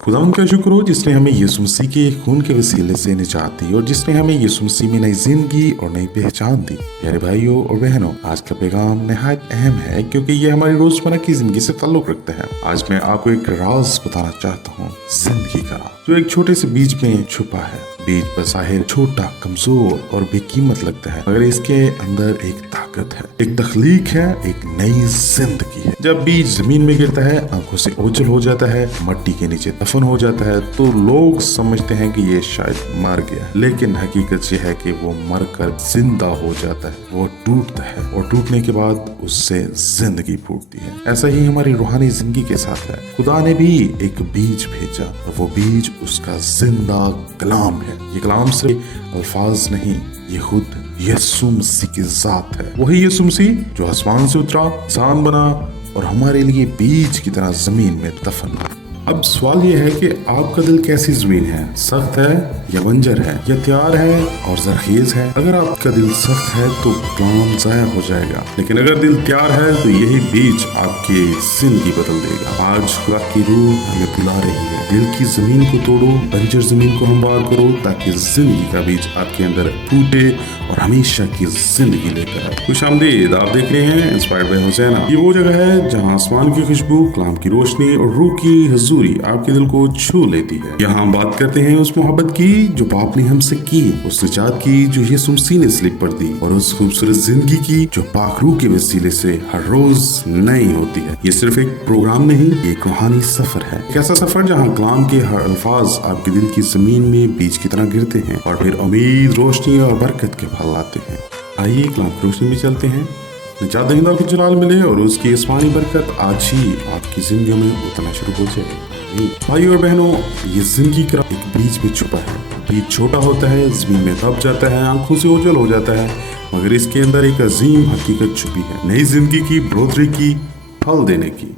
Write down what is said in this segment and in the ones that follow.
खुदावंद का शुक्र हो जिसने हमें यीशु मसीह के खून के वसीले से निजात दी और जिसने हमें यीशु मसीह में नई जिंदगी और नई पहचान दी। प्यारे भाइयों और बहनों, आज का पैगाम निहायत अहम है क्योंकि ये हमारी रोजमर्रा की जिंदगी से ताल्लुक रखता है। आज मैं आपको एक राज बताना चाहता हूँ, जिंदगी का, जो एक छोटे से बीज में छुपा है। बीज बज़ाहिर छोटा, कमजोर और बेकीमत लगता है, मगर इसके अंदर एक ताकत है, एक तख्लीक है, एक नई जिंदगी है। जब बीज जमीन में गिरता है, आंखों से ओझल हो जाता है, मट्टी के नीचे दफन हो जाता है, तो लोग समझते हैं कि ये शायद मर गया, लेकिन हकीकत ये है कि वो मरकर जिंदा हो जाता है। वो टूटता है और टूटने के बाद उससे जिंदगी फूटती है। ऐसा ही हमारी रूहानी जिंदगी के साथ है। खुदा ने भी एक बीज भेजा और वो बीज उसका जिंदा कलाम है। ये कलाम सिर्फ अल्फाज नहीं, ये खुद यीशु मसीह की जात है। वही यीशु मसीह जो आसमान से उतरा, इंसान बना और हमारे लिए बीज की तरह जमीन में दफन हुआ। अब सवाल ये है कि आपका दिल कैसी जमीन है, सख्त है या बंजर है, या तैयार है और जरखेज है। अगर आपका दिल सख्त है तो कलाम जाया हो जाएगा, लेकिन अगर दिल तैयार है तो यही बीज आपकी जिंदगी बदल देगा। आज खुदा की रूह हमें बुला रही है, दिल की जमीन को तोड़ो, बंजर जमीन को हमवार करो, ताकि जिंदगी का बीज आपके अंदर फूटे और हमेशा की जिंदगी लेकर आए। खुशामदीद, आप देख रहे हैं इंस्पायर्ड बाय हुसैना। ये वो जगह है जहाँ आसमान की खुशबू, कलाम की रोशनी और रूह की हजूरी आपके दिल को छू लेती है। यहाँ हम बात करते हैं उस मोहब्बत की जो बाप ने हमसे की, उस निजात की जो यीशु मसीह ने स्लीब पर दी, और उस खूबसूरत जिंदगी की जो पाक रूह के वसीले से हर रोज नई होती है। ये सिर्फ एक प्रोग्राम नहीं, एक रूहानी सफर है। एक ऐसा सफर जहाँ कलाम के हर अल्फाज आपके दिल की जमीन में बीज की तरह गिरते हैं और फिर उम्मीद, रोशनी और बरकत के फल लाते हैं। आइए कलाम की रोशनी में चलते हैं, निजात दहिंदा को जलाल मिले और उसकी आसमानी बरकत आज ही आपकी जिंदगी में उतरना शुरू हो जाए। भाई और बहनों, ये जिंदगी का एक बीज में छुपा है। बीज छोटा होता है, जमीन में दब जाता है, आंखों से ओझल हो जाता है, मगर इसके अंदर एक अजीम हकीकत छुपी है, नई जिंदगी की, बढ़ोतरी की, फल देने की।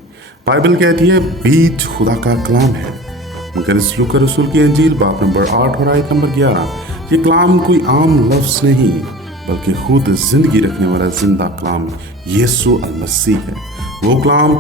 बाइबल कहती है बीज खुदा का कलाम है। मगर इस लूका रसूल की इंजील बाब नंबर 8 और आयत नंबर 11, ये कलाम कोई आम लफ्ज नहीं बल्कि खुद जिंदगी रखने वाला जिंदा कलाम यीशु अल मसीह है। वो कलाम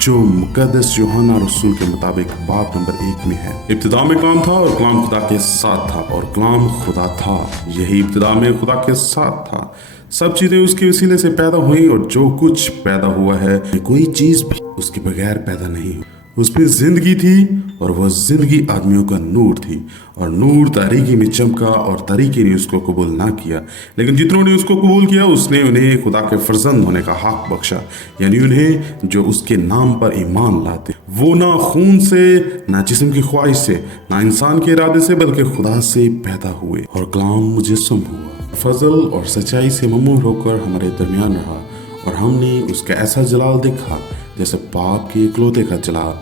जो मुकद्दस यूहन्ना रसूल के मुताबिक बाब नंबर 1 में है। इब्तिदा में कलाम था और कलाम खुदा के साथ था और कलाम खुदा था। यही इब्तिदा में खुदा के साथ था। सब चीजें उसके वसीले से पैदा हुई और जो कुछ पैदा हुआ है, कोई चीज भी उसके बगैर पैदा नहीं हुई। उसमें जिंदगी थी और वह जिंदगी आदमियों का नूर थी, और नूर तारीकी में चमका और तारीकी ने उसको कबूल ना किया, लेकिन जितनों ने उसको कबूल किया उसने उन्हें खुदा के फर्जंद होने का हक बख्शा, यानी उन्हें जो उसके नाम पर ईमान लाते। वो ना खून से, ना जिस्म की ख्वाहिश से, ना इंसान के इरादे से, बल्कि खुदा से पैदा हुए और कलाम मुजस्सम हुआ, फजल और सच्चाई से ममूर होकर हमारे दरमियान रहा, और हमने उसका ऐसा जलाल देखा जैसे बाप के इकलौते का जलाल,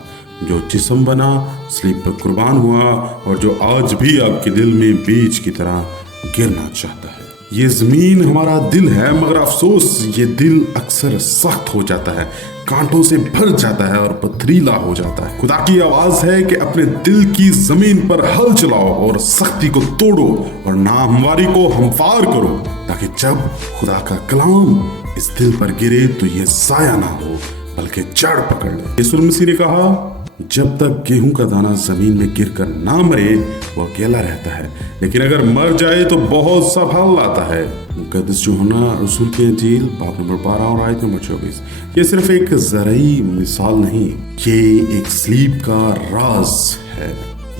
जो जिस्म बना, स्लीब पर कुर्बान हुआ और जो आज भी आपके दिल में बीज की तरह गिरना चाहता है। ये जमीन हमारा दिल है, मगर अफसोस ये दिल अक्सर सख्त हो जाता है, कांटों से भर जाता है और पथरीला हो जाता है। खुदा की आवाज है कि अपने दिल की जमीन पर हल चलाओ और सख्ती को तोड़ो और नाहमवारी को हमवार करो, ताकि जब खुदा का कलाम इस दिल पर गिरे तो ये जाया ना हो बल्कि जड़ पकड़ ले। यीशु मसीह ने कहा, जब तक गेहूं का दाना जमीन में गिरकर ना मरे वो अकेला रहता है, लेकिन अगर मर जाए तो बहुत सा फल लाता है। मुकद्दस यूहन्ना रसूल की इंजील बाब नंबर 12 और आयत नंबर 24। ये सिर्फ एक ज़राई मिसाल नहीं, ये एक स्लीब का राज है।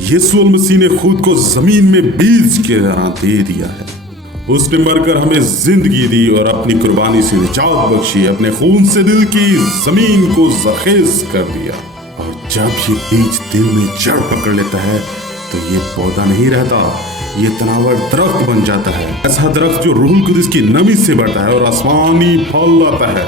यीशु मसीह ने खुद को जमीन में बीज की तरह दे दिया है। उसने मरकर हमें जिंदगी दी और अपनी कुर्बानी से निजात बख्शी, अपने खून से दिल की जमीन को ज़रखेज कर दिया। और जब ये बीज दिल में जड़ पकड़ लेता है तो ये पौधा नहीं रहता, ये तनावर दरख्त बन जाता है, ऐसा दरख्त जो रूहुल कुद्दुस की नमी से बढ़ता है और आसमानी फल लाता है।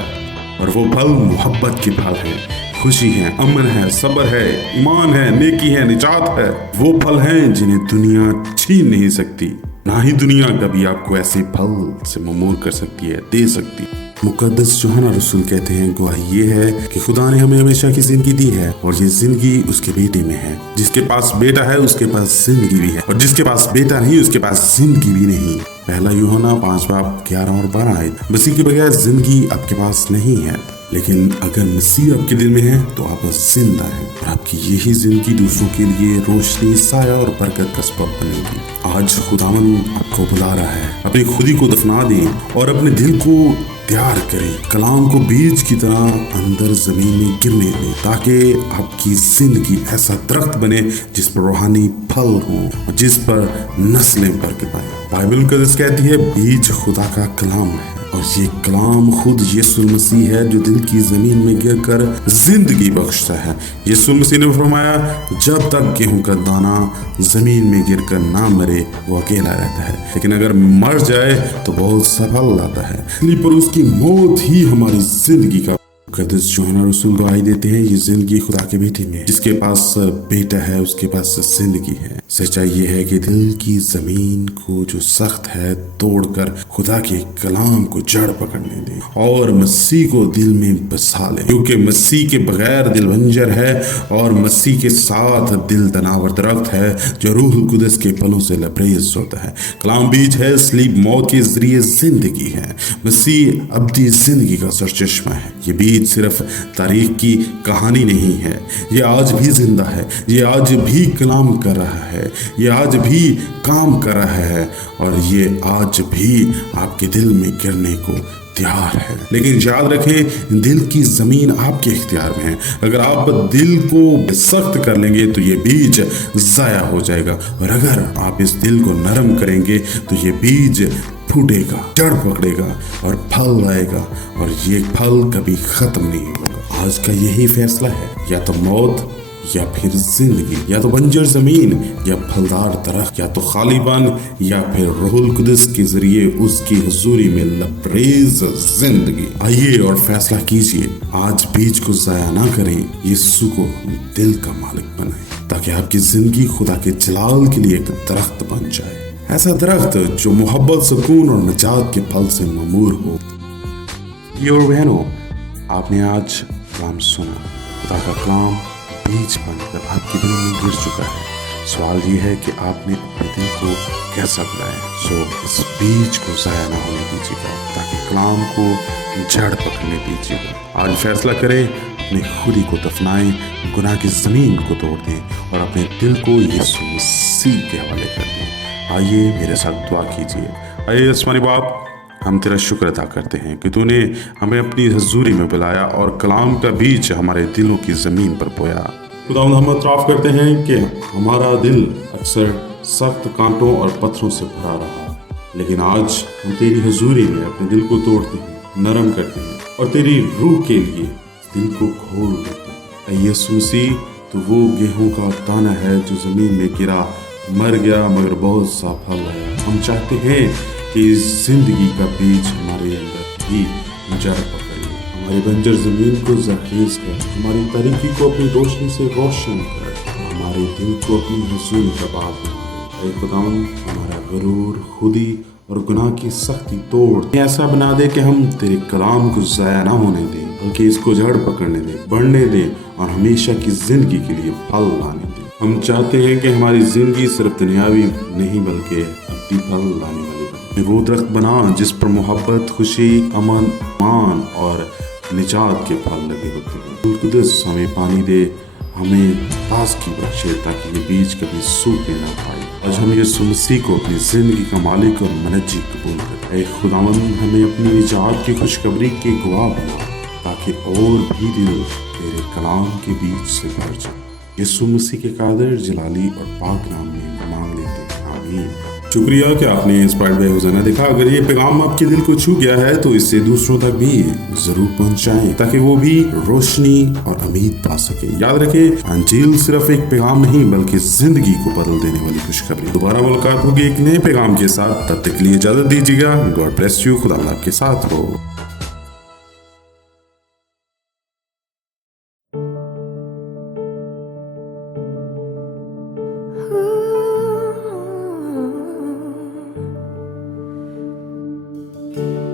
और वो फल मोहब्बत के फल है, खुशी है, अमन है, सब्र है, ईमान है, नेकी है, निजात है। वो फल हैं जिन्हें दुनिया छीन नहीं सकती, ना ही दुनिया कभी आपको ऐसे फल से ममूर कर सकती है, दे सकती। मुकद्दस यूहन्ना रसूल कहते हैं, गवाही ये है कि खुदा ने हमें हमेशा की जिंदगी दी है और ये जिंदगी उसके बेटे में है। जिसके पास बेटा है उसके पास जिंदगी भी है, और जिसके पास बेटा नहीं उसके पास जिंदगी भी नहीं। पहला यूहन्ना 5 बाब 11 और 12 आयत। मसीह के बगैर जिंदगी आपके पास नहीं है। लेकिन अगर मसीह आपके दिल में है तो आप जिंदा हैं और आपकी यही जिंदगी दूसरों के लिए रोशनी, साया और बरकत का सबब बनेगी। आज खुदावन आपको बुला रहा है, अपनी खुदी को दफना दें और अपने दिल को तैयार करें, कलाम को बीज की तरह अंदर जमीन में गिरने दें, ताकि आपकी जिंदगी ऐसा दरख्त बने जिस पर रूहानी फल हो और जिस पर नस्लें बरकत पाएं। बाइबल मुक़द्दस कहती है बीज खुदा का कलाम है और ये कलाम खुद यीशु मसीह है जो दिल की जमीन में गिरकर जिंदगी बख्शता है। यीशु मसीह ने फरमाया जब तक गेहूं का दाना जमीन में गिरकर ना मरे वो अकेला रहता है, लेकिन अगर मर जाए तो बहुत सफल लाता है। इसलिए पर उसकी मौत ही हमारी जिंदगी का मुक़द्दस यूहन्ना रसूल गवाही देते हैं, ये जिंदगी खुदा के बेटे में, जिसके पास बेटा है उसके पास जिंदगी है। सच्चाई ये है कि दिल की जमीन को जो सख्त है तोड़कर खुदा के कलाम को जड़ पकड़ने दें और मसीह को दिल में बसा लें, क्योंकि मसीह के बगैर दिल बंजर है और मसीह के साथ दिल तनावर दरख्त है जो रूहुल कुदस के फलों से लबरेज होता है। कलाम बीज है, इसलिए मौत के जरिए जिंदगी है। मसीह अब्दी जिंदगी का सरचश्मा है। ये बीज सिर्फ तारीख की कहानी नहीं है, ये आज भी जिंदा है, ये आज भी कलाम कर रहा है, ये आज भी काम कर रहा है और ये आज भी आपके दिल में गिरने को तैयार है। लेकिन याद रखें दिल की जमीन आपके इख्तियार में है। अगर आप दिल को सख्त कर लेंगे तो ये बीज जाया हो जाएगा और अगर आप इस दिल को नरम करेंगे तो ये बीज फूटेगा, जड़ पकड़ेगा और फल लाएगा और ये फल कभी खत्म नहीं होगा। आज का यही फैसला है, या तो मौत या फिर जिंदगी, या तो बंजर जमीन या फलदार दरख्त, या तो खालीपन या फिर रूहुल कुदस के जरिए उसकी हुजूरी में लबरेज जिंदगी। आइए और फैसला कीजिए, आज बीज को जाया ना करें, यीशु को दिल का मालिक बनाएं ताकि आपकी जिंदगी खुदा के जलाल के लिए एक दरख्त बन जाए, ऐसा दरख्त जो मोहब्बत, सुकून और निजात के फल से ममूर हो। और बहनों, आपने आज कलाम सुना, खुदा का कलाम बीज बनकर आपके दिल में गिर चुका है। सवाल ये है कि आपने अपने दिल को कैसा बनाया। इस बीज को जाया ना होने दीजिएगा ताकि कलाम को जड़ पकड़ने दीजिएगा। आज फैसला करें, अपने खुदी को दफनाएं, गुनाह की जमीन को तोड़ दें और अपने दिल को यीशु मसीह के हवाले कर दें। आइए मेरे साथ दुआ कीजिए। आइए आसमानी बाप, हम तेरा शुक्र अदा करते हैं कि तूने हमें अपनी हजूरी में बुलाया और कलाम का बीज हमारे दिलों की ज़मीन पर बोया। खुदावंद, हम इत्राफ़ करते हैं कि हमारा दिल अक्सर सख्त कांटों और पत्थरों से भरा रहा, लेकिन आज हम तेरी हजूरी में अपने दिल को तोड़ते हैं, नरम करते हैं और तेरी रूह के लिए दिल को खोल देते हैं। यीशु मसीह, तो वो गेहूं का दाना है जो ज़मीन में गिरा, मर गया मगर बहुत सा फल आया। हम चाहते हैं कि जिंदगी का बीज हमारे अंदर भी जड़ पकड़े, हमारी बंजर जमीन को ज़रख़ेज़ कर, हमारी तारीकी को अपनी रोशनी से रोशन कर, हमारे दिल को अपनी हुजूर का बाग बना दे। खुदावंद, हमारा गरूर, खुदी और गुनाह की सख्ती तोड़ ऐसा बना दे कि हम तेरे कलाम को ज़ाया ना होने दें, बल्कि इसको जड़ पकड़ने दें, बढ़ने दें और हमेशा की जिंदगी के लिए फल लाने दें। हम चाहते हैं कि हमारी जिंदगी सिर्फ दुनियावी नहीं बल्कि अब्दी फल लाने वाली बने। वो दरख्त बना जिस पर मोहब्बत, खुशी, अमन, मान और निजात के फल लगे होते हैं। रूहुल कुदस हमें पानी दे, हमें ताज़गी बख्शे ताकि ये बीज कभी सूखे ना पाए। आज हम यीशु मसीह को अपनी जिंदगी का मालिक और मनज्जी कबूल करें। ऐ खुदावंद, हमें अपनी निजात की खुशखबरी के गवाह बना ताकि और भी दिल तेरे कलाम के बीच से भर जाए। यीशु मसीह के कादिर, जलाली और पाक नाम में मांग लेते हैं, आमीन। शुक्रिया कि आपने इंस्पायर्ड बाय होज़ाना देखा। अगर ये पैगाम आपके दिल को छू गया है तो इसे दूसरों तक भी जरूर पहुंचाएं ताकि वो भी रोशनी और उम्मीद पा सके। याद रखें, अंजील सिर्फ एक पैगाम नहीं बल्कि जिंदगी को बदल देने वाली खुशखबरी। दोबारा मुलाकात होगी एक नए पैगाम के साथ, तब तक के लिए इजाजत दीजिएगा। God bless you. खुदा आपके साथ हो। Ooh.